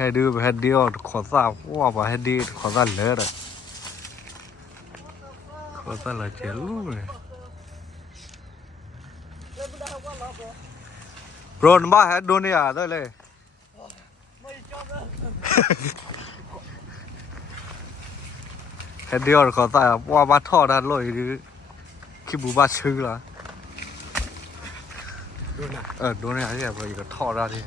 ค่ดูไปเดียวขอทราบว่าไปดีขอทราบเลยอ่ะขอทราบละเจ้าลูกเลยโปรนบ้าให้ดูนี่อ่ะได้เลยแค่เดียวขอทราบว่าบ้าท่อด้านลอยหรือคิดบุบ้าชื่อละดูนี่ที่แบบอยู่กับท่อด้านนี้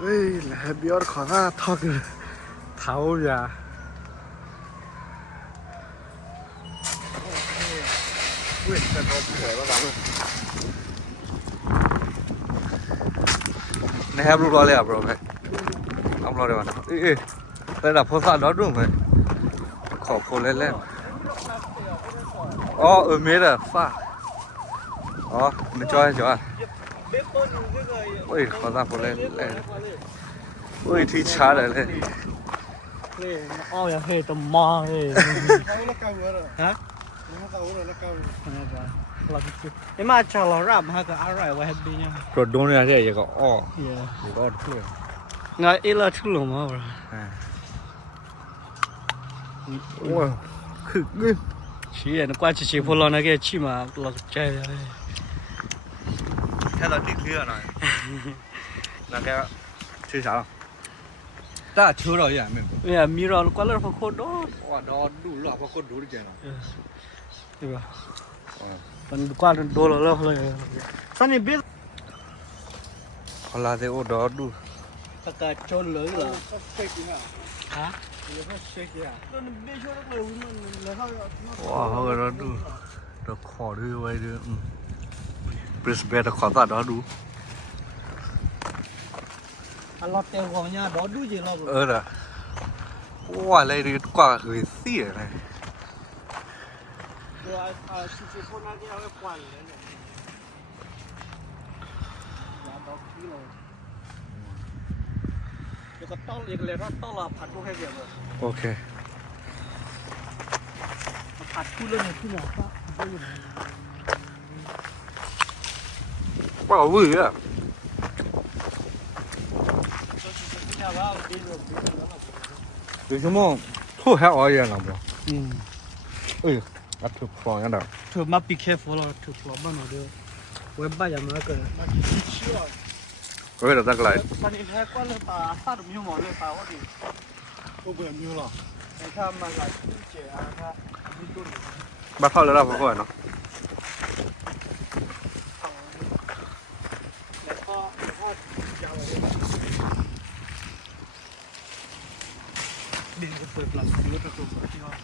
เฮ้ยแล้วเบียร์ขอหน้าทอกเท้าอย่าเว้ยแต่รถสวยมากเลยนะครับลูกล้อเลยอ่ะ bro เฮ้ยเอาล้อเดี๋ยวนะระดับโพสต์ดอทรุ่งเฮ้ยขอบคุณเล่นๆอ๋อเมดอ่ะฟ้าอ๋อไม่จอยจ้ะโอ้ยขอตามคนเล่นโอ้ยที่ชาร์จเลยอ๋ออย่าเฮ้ยตัวมองเฮ้ยฮะไอ้มาชาลอรับฮะก็อะไรวะเฮ็ดดีเนี่ยรถโดนเนี่ยใช่ยังก็อ้อยังก็ทุเรศไงเอล่าทุลงมาบ่โอ้ยคือเงี้ยชี้เนี่ยกว่าจะชี้พอเราเนี่ยแกชี้มาเราใจเลยแค่เราติดเครื่องหน่อยแล้วแกชื่อ啥แต่ชื่อเราอย่างมั้ยเนี่ยมีเรากว่าเราพอโคตรว่าดอดูหรอพอคนดูดิเจ้าใช่ป่ะมันกว่าโดนเราเลยสันนี่เบสพลาเตโอดอดูตะกะชนเลยเหรอฮะว้าวเขาก็ดูเราขอดูไว้ดูบริสเบนขอตัดดอดูเราเตะหัวเนี่ยดอดูจีเราน่ะว้าอะไรดีกว่าคือเสียไงชิพนักที่เอาไปควันเลยเนี่ยยาดอกที่เราเดี๋ยวก็ต้องอีกเลยต้องรอผัดทุกให้เดียวเลยโอเคผัดทุเรื่องนี้ที่หนก็ว้าววื้ออ่ะเดี๋ยวชั่วโมงทั่วแค่อ้อยอย่างนั้นบ่อัดถูกฟองกันดอกเธอมาปีแคฟเราถูกฟองบ้านเราเดียวเว็บบ้านอย่างนั้นก็มาเชื่อเฮ้ยเราตั้งไรตอนนี้แค่กว่าเลยป่าซาดมีหมอเลยป่าว่าดิก็เบื่อมีหรอแต่ถ้ามาหลายเจ้าถ้ามีต้นบ้านพ่อแล้วเราพ่อเนาะแล้วก็ยาวเลยดินก็เปิดหลังรถประตูที่ว่า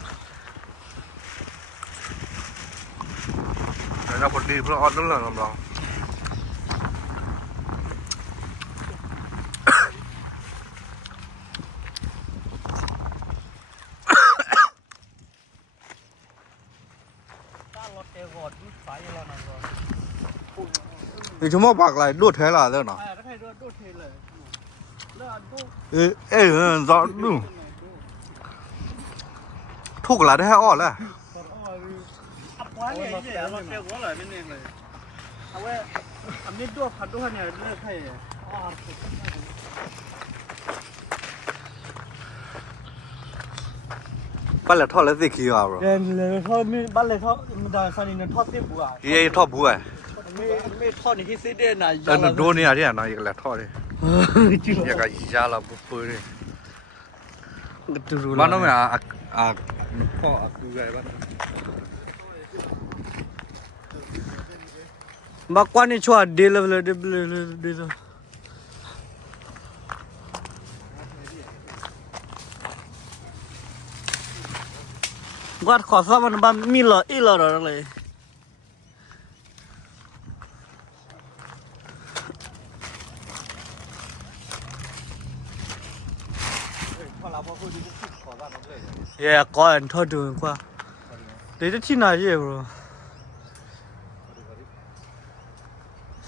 เราพอดีเพื่อออดนั่นแหละเราชั่วโมงปากไหลดูดเทล่ะเด้อเนาะจอดดูทุกหลายได้ให้อ้อแล้วว้าเนี่ยเราเจอหัวเลยไม่เองเลยเอาไว้อันนี้ด้วยผัดด้วยเนี่ยเลือกให้บ้านเหลือทอดแล้วสิขี้อ่ะ bro เลยทอดมีบ้านเลยทอดมันได้สันนี่ทอดสิบัวทอดบัวไม่ทอดนี่ที่ซีเดนนะโดนเนี่ยที่ไหนอีกแล้วทอดดิอยากจะยาละปุ๊บเลยบ้านนู้นอ่ะพ่อดูไงบ้านมากกว่านี่ชัวร์ดีเลยวัดขอสอบมันบ้านมีเหรออีเหรอเลยก่อนทอดดูกว่าเดี๋ยวจะที่ไหนเยอะ bro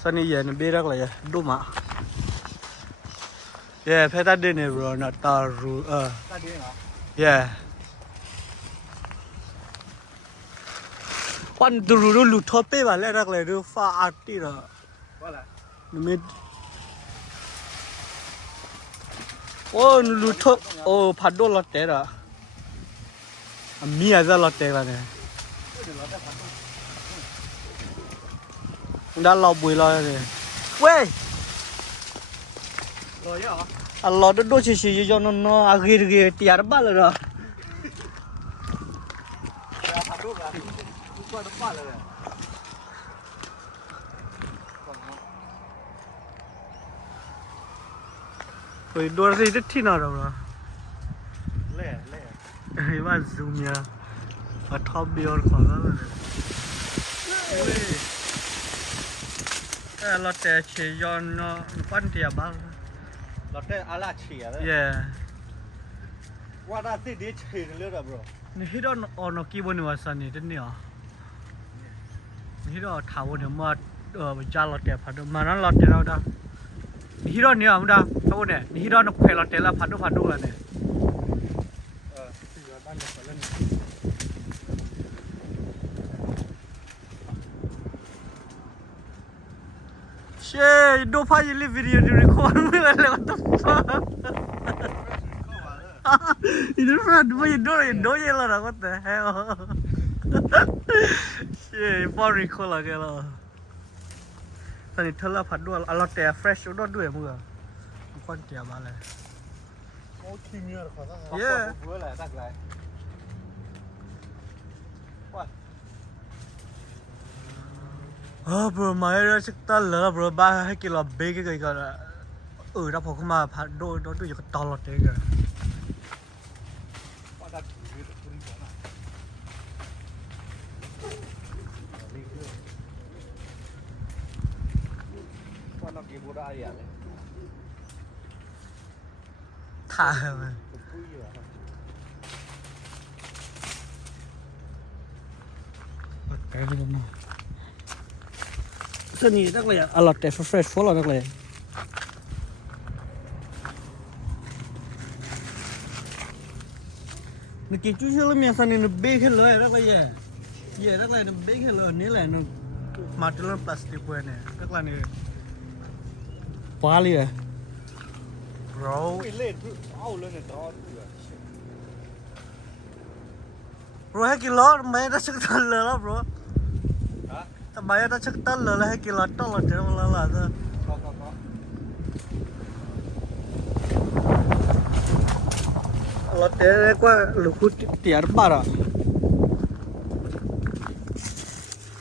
สันนี่ยันเบรักเลยดูมาเพชรตาเดนเนี่ย bro น่าตารูตาเดนเหรอ yeah วันดูรูลุทอเป้มาแล้วรักเลยดูฟ้าอาร์ตี้เหรอว่าอะไรมิดโอ้ลุทอโอ้พัดโดนลอตเตอร์อ่ะมีอะไรลอตเตอร์ละเนี่ยด้านเราบุยเราเลยเว้ยรอยเหรออ่ะรอดูดูชิๆย้อนนอากิรกิตีอาร์บ้าเลยเหรอโอ้ยดูอะไรที่น่ารักนะเล่ไอ้บ้านซูมยาอัดท็อปบิอร์ของเราเลยเราแต่เชียร์ยอนเนาะปั้นเตียบ้างเราแต่อาลาเชียร์เลย yeah ว่าได้ที่ดีเชียร์เลยเหรอ bro นี่ฮิโร่ออนกี่วันวะสันนี่เดี๋ยวนี้อ่ะฮิโร่ท้าวเนี่ยมาจ้าเราแต่พัดมานั่นเราแต่เราได้ฮิโร่เนี่ยมั้งได้ท้าวเนี่ยฮิโร่นกเพลเราแต่ละพัดแล้วเนี่ยเช่ดูพายิลิวิดีโอดูรีคอร์ดไม่เลย what the fuck อีนี่ฟรันไม่ดูยังละนะ what the hell เช่พอรีคอร์ดละแกละตอนนี้เธอละพัดด้วยเราแต่ fresh ด้วยมึงอ่ะมันควันเจียมาเลยโอ้ขี้เมียขอตั้งแต่เบื่อเลยตั้งแต่bro มาเรื่องสักตั้งเลย bro บ้าให้กินเราเบรกกันถ้าผมเข้ามาพัดดูอยู่กับตลอดเลยกันถ่ายมันปัดไปเลยนะเส้นนี้ตั้งเลยอร่อยแต่ fresh ฟู้ดอร่อยตั้งเลยนึกกินจู่ๆแล้วมีอะไรนึกเบรกเลยตั้งเลยตั้งเลยนึกเบรกเลยนี่แหละนึกมาถึงเรื่องพลาสติกเว้ยเนี่ยตั้งเลยนี่ฟ้าเลยbro เล่นเอาเลยเนี่ยตอนbro ให้กินล้อไม่ได้ชักตันเลยแล้ว broทำไมได้ชักตันเลยให้กินล้อต้องล้อเจ้าล้อละเถอะล้อเจ้าเนี่ยก็ลูกคุดเตียร์บาระ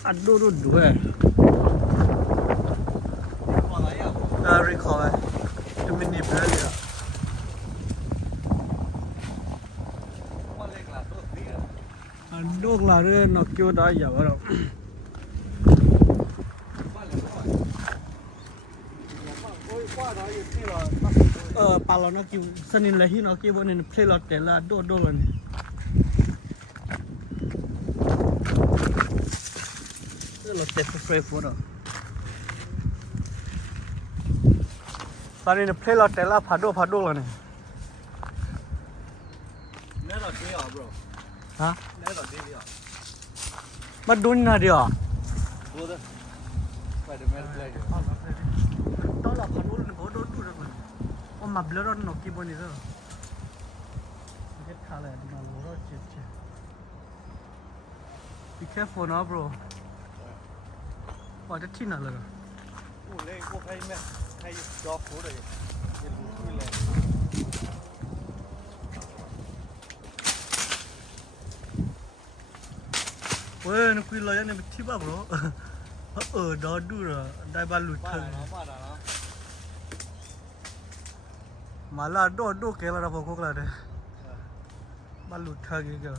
อัดดูเฮ้ยรีคอร์ดจะไม่หนีไปเลยอ่ะอันดูกลาเรื่องนกยูได้ยังไงล่ะปลาเรานกยูสนิทเลยที่นกยูวันนี้เพลย์เราแต่ละโดเลยนี่เราเตะเฟรย์ฟูดอ่ะตอนนี้เพลย์เราแต่ละพัดดูเลยนี่เนี่ยเราดีอ่ะ bro ฮะเนี่ยเราดีอ่ะมาดูนี่นะดีอ่ะดูดิไปดูแม่เพลย์ต้องเราพัดดูนี่ก็ดูเลยโอ้มาเบลล์นกกี่บนนี่ก็เก็บขาเลยดูมาโลดเจ็บbe careful นะ bro ว่าจะที่ไหนเลยโอ้เล่นพวกให้แม่ให้จอบฟูดเลยจะรู้ที่เลยเว้ยนึกคุยเลยเนี่ยที่บ้า bro ดอดูเหรอได้บาลุทันมาลาดูเกล้าเราพกกันเลยบาลุทันกี่ก็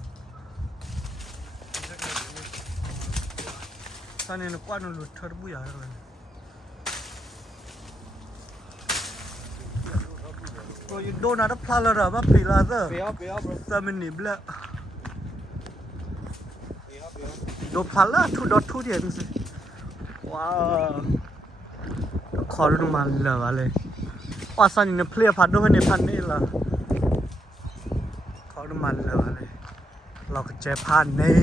ตอนนี้นึกว่านุลุทันบุยอะไรเลยโอ้ยโดนอะไรพลาดเลยบ้าปีลาเซอร์สามินิบละโดนพลาดละ2.2เดียวดูสิว้าวขอดูมาเลยว่าสันนี่เพลียพัดด้วยเนี่ยพันนี่ละขอดู มันเลยเราก็เจ็บผ่านนี่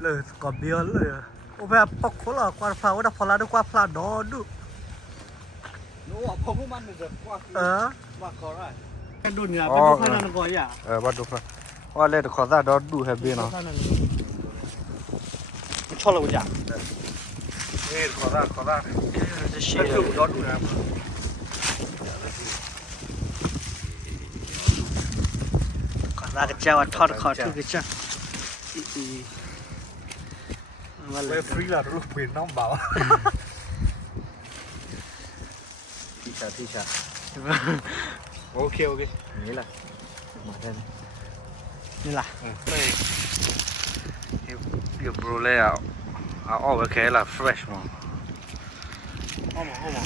เลยก็เบี้ยเลยโอ้แบบปกคนละกว่าพลาว่าพลาด้วยกว่าพลาดอดูนู้ว่าพอมันจะกว่าว่าก็ได้แค่ดูเนี่ยเป็นดูขนาดนั้นก็อย่าว่าดูครับว่าเล่นขอซาดอดูแฮปปี้เนาะชอบเลยจ้ะขอซาจะเชียร์ดอดูนะขอซาก็เจ้าทอดขอทุกเจ้าไม่ฟรีละลูกบินน้องเบาที่ชาโอเคนี่แหละมาได้นี่แหละเดี๋ยวบรูเล่เอาออกไปแค่ละ fresh มั้งเอามา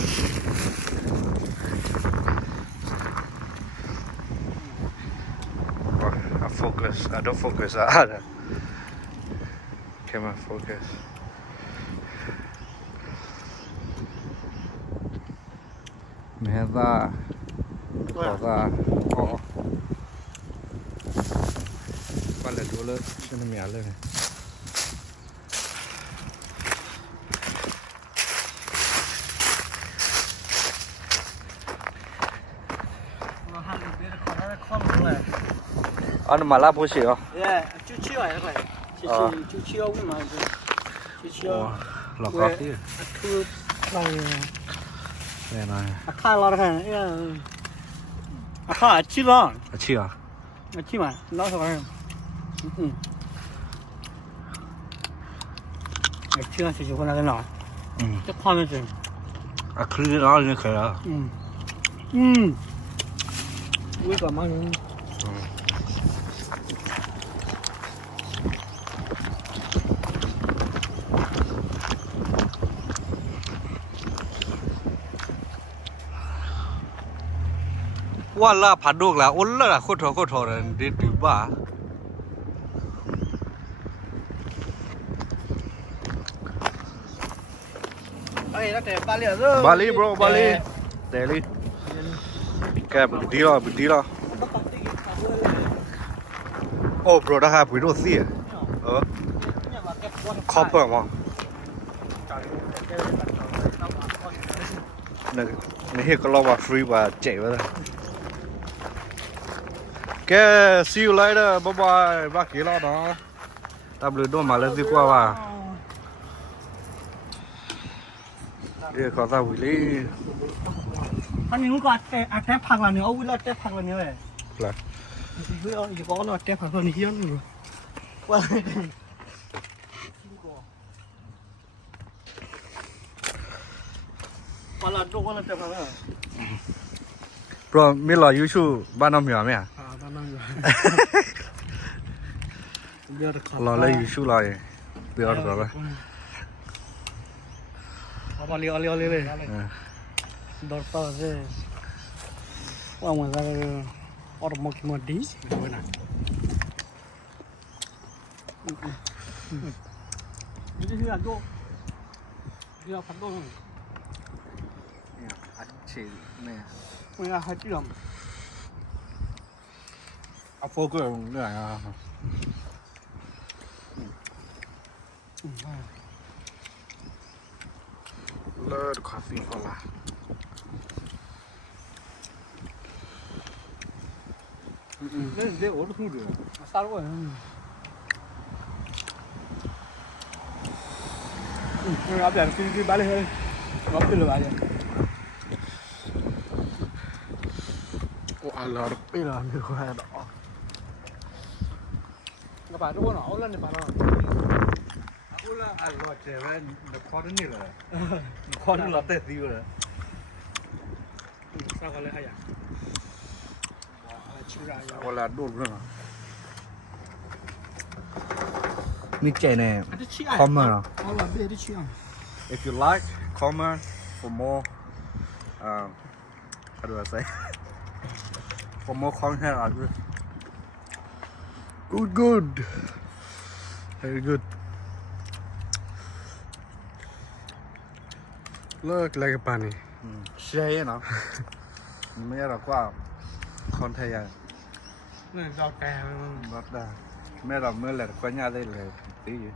focus I don't focus camera focus mehda khoda vale dole şunu mu yalı ne anh mà lá bố xỉu chú chiêu vậy các chú chiêu cái mà chú chiêu lọc lọc đi cứ này này khai lo ra khai chi lo chi à chi mà nó thôi chi là chỉ có cái nào cái con này gì cứ đó như thế đó quý cả mangว่าละผัดดูกละอุ่นละโคตรเลยดีดีบ้าบาลี bro บาลีเดลี่แกดีละโอ้ bro ได้ครับวิดีโอซี่คอปเปอร์มั้งนี่ก็เราว่าฟรีว่าเจ๋งเลยแก see you later bye bye บ้ากี่รอบเนาะตับเลยด้วยมาเลยดีกว่าว่าเดี๋ยวขอตาวิลลี่อันนี้ก็อาแทบผักละเนี่ยเอาวิลล์แทบผักละเนี่ยเลยล่ะเฮ้ยอีกก้อนละแทบผักละเนี่ยยังอยู่ว่าวันละดูวันละแทบผักละเพราะมีหล่อยูชูบ้านน้องเหมียวไหมอ่ะบ้านน้องเหมียวหล่อเลยยูชูหล่อเลยเดี๋ยวก่อนไปเอาเลยดอร์ต้าเซ่ว่ามันจะออร์มอกิมาดีดูนะนี่คืออันโดนี่อันโดเนี่ยอันเชนเนี่ยไม่เอาให้ที่ลำเอาโฟกัสเรื่องอะไรเลิศคาเฟ่ก่อนละเดี๋ยวโอ้ดูดูสตาร์ทก่อนเอาแบบที่บ้านเลยเอาไปเลยบ้านเลยโอ้อร่อยไปแล้วนี่ก็ให้ดอกกระเป๋าทุกคนเอาแล้วนี่บ้านเราเอาแล้วอร่อยเจ๋งเลยนักคอร์ดนี่เลยคอร์ดนี่เราเตะดีเลยสร้างอะไรให้ยังเวลาดูเรื่องนี่เจเน่คอมเมอร์ if you like comment for more how do I say for more content good very good เลิกอะไรกับปานี่ใช่เนาะไม่ใช่หรอกว่าคอนเทนต์ นี่เราแต่ Bắt ra. Mẹ làm mưa là có nhà đây là tí gì.